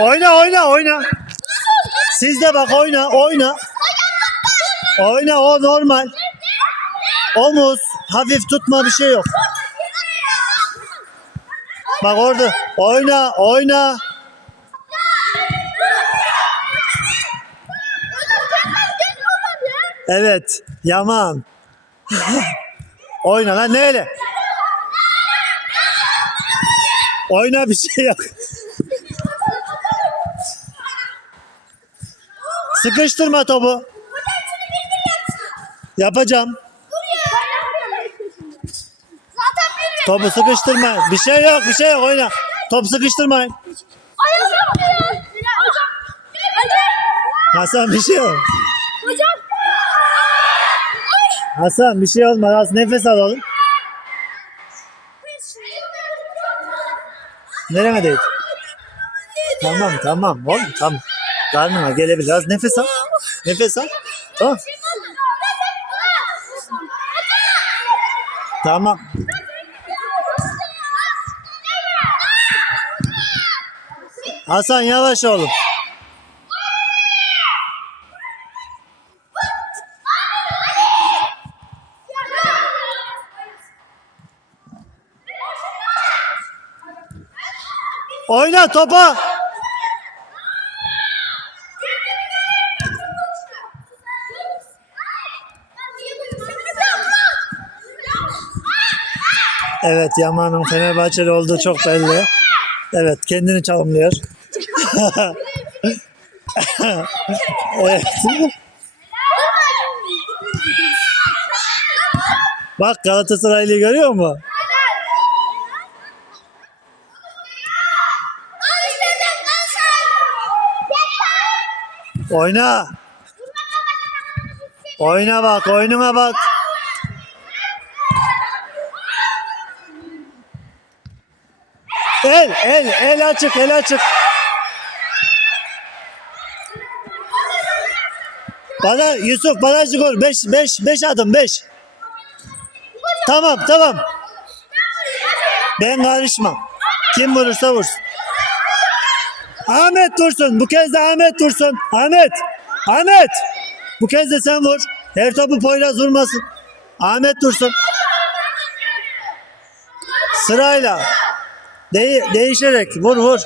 Oyna oyna oyna. Siz de bak oyna oyna. Oyna o normal. Omuz hafif tutma bir şey yok. Bak orada oyna oyna. Evet Yaman. oyna lan neyle? Oyna bir şey yok. Sıkıştırma topu. Yapacağım. Topu sıkıştırma. Bir şey yok, bir şey yok. Oyna. Top sıkıştırmayın. Hasan bir şey yok. Hocam. Hasan bir şey olmaz. Az nefes alalım. Nereye değil? Tamam tamam oğlum tamam. Karnına gelebilir. Az nefes al. Nefes al. Tamam. Tamam. Hasan yavaş oğlum. Oyna topa. Evet Yaman'ın Fenerbahçeli olduğu çok belli. Evet kendini çalımlıyor. evet. Bak Galatasaraylı'yı görüyor musun? Oyna. Oyna bak, oyunuma bak. El, el, el açık, el açık. Bana Yusuf barajı gol. 5 5 5 adım 5. Tamam, tamam. Ben karışmam. Kim vurursa vursun. Ahmet dursun. Bu kez de Ahmet dursun. Ahmet. Ahmet. Bu kez de sen vur. Her topu Poyraz vurmasın. Ahmet dursun. Sırayla. De- değişerek vur vur.